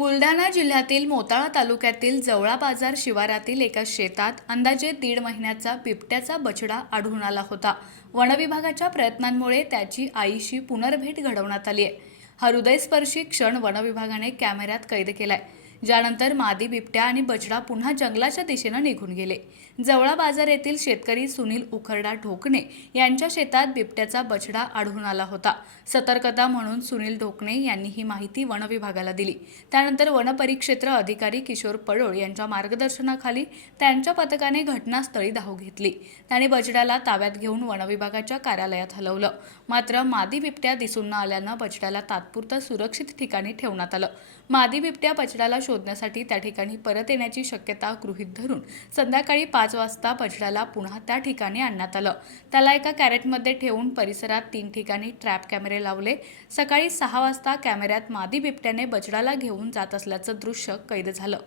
बुलढाणा जिल्ह्यातील मोताळा तालुक्यातील जवळा बाजार शिवारातील एका शेतात अंदाजे 1.5 महिन्याचा बिबट्याचा बछडा आढळून आला होता। वनविभागाच्या प्रयत्नांमुळे त्याची आईशी पुनर्भेट घडवण्यात आली आहे। हा हृदयस्पर्शी क्षण वनविभागाने कॅमेऱ्यात कैद केलाय, ज्यानंतर मादी बिबट्या आणि बछडा पुन्हा जंगलाच्या दिशेने निघून गेले। जवळा बाजार येथील शेतकरी सुनील उखरडा ढोकणे यांच्या शेतात बिबट्याचा बछडा आढळून आला होता। सतर्कता म्हणून सुनील ढोकणे यांनी ही माहिती वनविभागाला दिली। त्यानंतर वनपरिक्षेत्र अधिकारी किशोर पडोळ यांच्या मार्गदर्शनाखाली त्यांच्या पथकाने घटनास्थळी धाव घेतली। त्यांनी बछड्याला ताब्यात घेऊन वनविभागाच्या कार्यालयात हलवलं। मात्र मादी बिबट्या दिसून न आल्यानं बछड्याला तात्पुरतं सुरक्षित ठिकाणी ठेवण्यात आलं। मादी बिबट्या बछड्याला शोधण्यासाठी त्या ठिकाणी परत येण्याची शक्यता गृहीत धरून संध्याकाळी 5 वाजता बछड्याला पुन्हा त्या ठिकाणी आणण्यात आलं। त्याला एका कॅरेटमध्ये ठेवून परिसरात 3 ठिकाणी ट्रॅप कॅमेरे लावले। सकाळी 6 वाजता कॅमेऱ्यात मादी बिबट्याने बछड्याला घेऊन जात असल्याचं दृश्य कैद झालं।